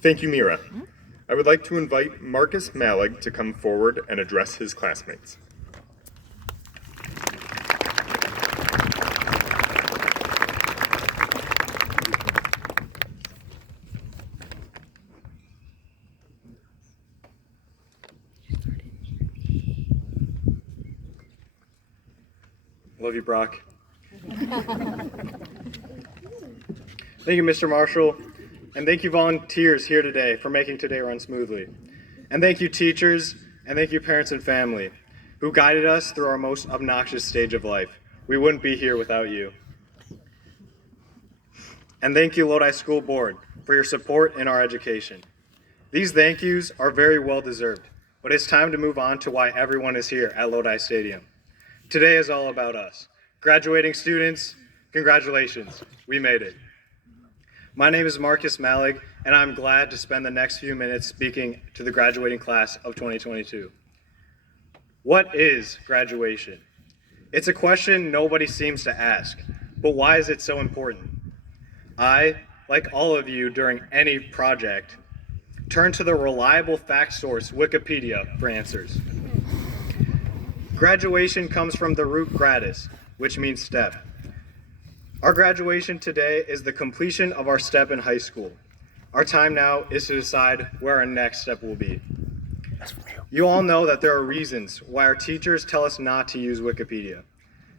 Thank you, Mira. I would like to invite Marcus Malig to come forward and address his classmates. Love you, Brock. Thank you, Mr. Marshall, and thank you volunteers here today for making today run smoothly. And thank you teachers, and thank you parents and family who guided us through our most obnoxious stage of life. We wouldn't be here without you. And thank you, Lodi School Board, for your support in our education. These thank yous are very well deserved, but it's time to move on to why everyone is here at Lodi Stadium. Today is all about us. Graduating students, congratulations, we made it. My name is Marcus Malig, and I'm glad to spend the next few minutes speaking to the graduating class of 2022. What is graduation? It's a question nobody seems to ask, but why is it so important? I, like all of you during any project, turn to the reliable fact source, Wikipedia, for answers. Graduation comes from the root gratis, which means step. Our graduation today is the completion of our step in high school. Our time now is to decide where our next step will be. You all know that there are reasons why our teachers tell us not to use Wikipedia.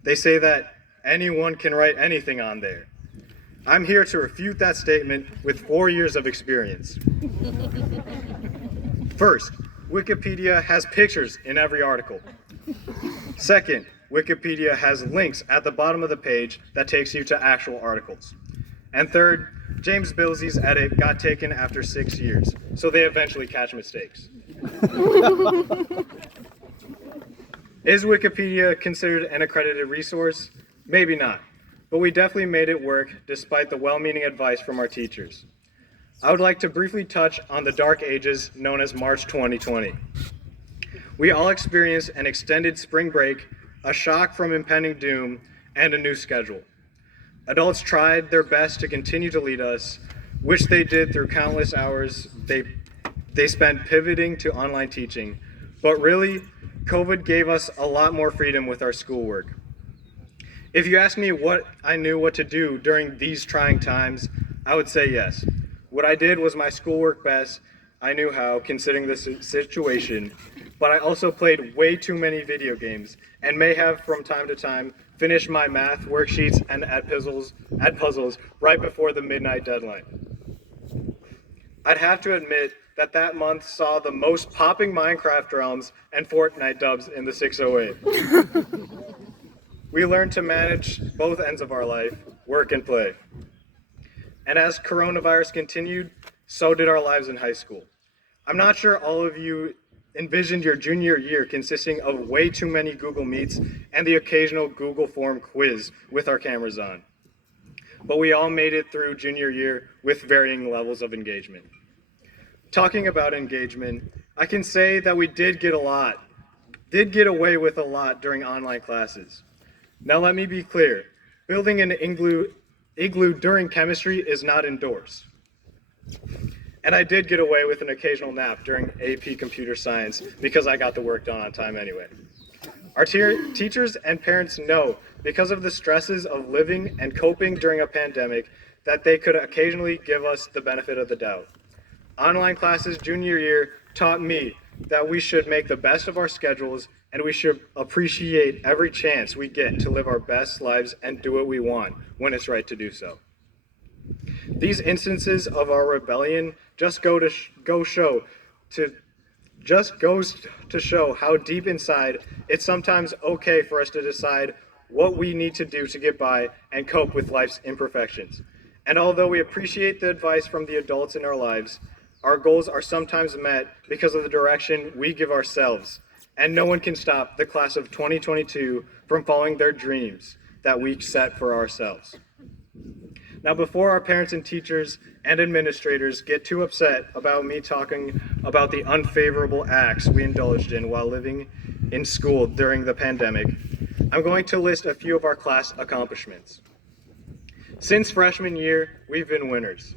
They say that anyone can write anything on there. I'm here to refute that statement with 4 years of experience. First, Wikipedia has pictures in every article. Second, Wikipedia has links at the bottom of the page that takes you to actual articles. And third, James Billsey's edit got taken after 6 years, so they eventually catch mistakes. Is Wikipedia considered an accredited resource? Maybe not, but we definitely made it work despite the well-meaning advice from our teachers. I would like to briefly touch on the dark ages known as March 2020. We all experienced an extended spring break, a shock from impending doom, and a new schedule. Adults tried their best to continue to lead us, which they did through countless hours they spent pivoting to online teaching. But really, COVID gave us a lot more freedom with our schoolwork. If you ask me what I knew what to do during these trying times, I would say yes. What I did was my schoolwork best. I knew how, considering the situation, but I also played way too many video games and may have from time to time finished my math worksheets and add puzzles right before the midnight deadline. I'd have to admit that that month saw the most popping Minecraft realms and Fortnite dubs in the 608. We learned to manage both ends of our life, work and play. And as coronavirus continued, so did our lives in high school. I'm not sure all of you envisioned your junior year consisting of way too many Google Meets and the occasional Google Form quiz with our cameras on. But we all made it through junior year with varying levels of engagement. Talking about engagement, I can say that we did get away with a lot during online classes. Now let me be clear, building an igloo during chemistry is not endorsed. And I did get away with an occasional nap during AP Computer Science because I got the work done on time anyway. Our teachers and parents know, because of the stresses of living and coping during a pandemic, that they could occasionally give us the benefit of the doubt. Online classes junior year taught me that we should make the best of our schedules and we should appreciate every chance we get to live our best lives and do what we want when it's right to do so. These instances of our rebellion just goes to show how deep inside it's sometimes okay for us to decide what we need to do to get by and cope with life's imperfections. And although we appreciate the advice from the adults in our lives, our goals are sometimes met because of the direction we give ourselves, and no one can stop the class of 2022 from following their dreams that we set for ourselves. Now, before our parents and teachers and administrators get too upset about me talking about the unfavorable acts we indulged in while living in school during the pandemic, I'm going to list a few of our class accomplishments. Since freshman year, we've been winners.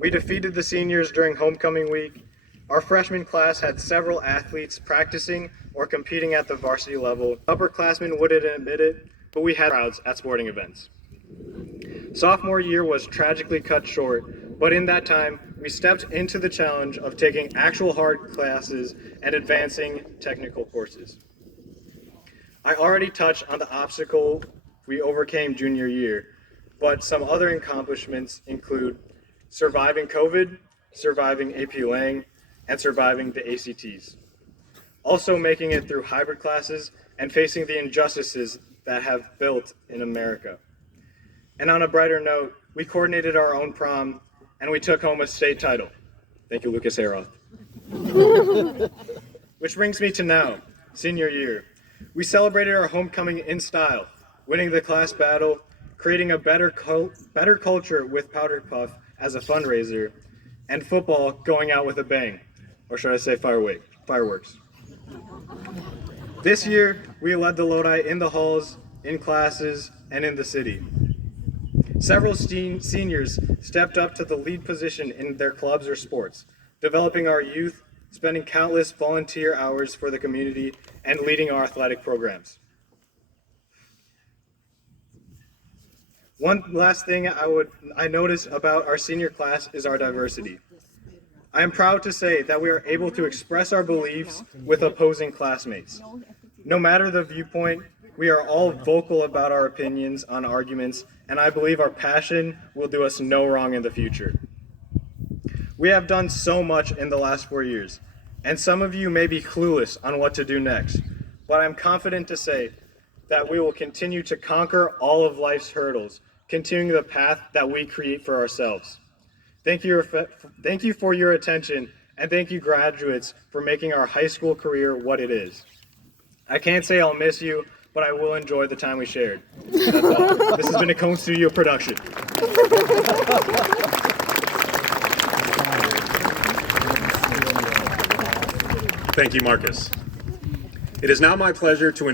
We defeated the seniors during homecoming week. Our freshman class had several athletes practicing or competing at the varsity level. Upperclassmen wouldn't admit it, but we had crowds at sporting events. Sophomore year was tragically cut short, but in that time, we stepped into the challenge of taking actual hard classes and advancing technical courses. I already touched on the obstacle we overcame junior year, but some other accomplishments include surviving COVID, surviving AP Lang, and surviving the ACTs. Also making it through hybrid classes and facing the injustices that have built in America. And on a brighter note, we coordinated our own prom and we took home a state title. Thank you, Lucas Aroth. Which brings me to now, senior year. We celebrated our homecoming in style, winning the class battle, creating a better culture with Powder Puff as a fundraiser, and football going out with a bang, or should I say fireworks. This year, we led the Lodi in the halls, in classes, and in the city. Several seniors stepped up to the lead position in their clubs or sports, developing our youth, spending countless volunteer hours for the community, and leading our athletic programs. One last thing I noticed about our senior class is our diversity. I am proud to say that we are able to express our beliefs with opposing classmates. No matter the viewpoint, we are all vocal about our opinions on arguments, and I believe our passion will do us no wrong in the future. We have done so much in the last 4 years, and some of you may be clueless on what to do next, but I'm confident to say that we will continue to conquer all of life's hurdles, continuing the path that we create for ourselves. Thank you for your attention, and thank you graduates for making our high school career what it is. I can't say I'll miss you, but I will enjoy the time we shared. That's all. This has been a Cone Studio production. Thank you, Marcus. It is now my pleasure to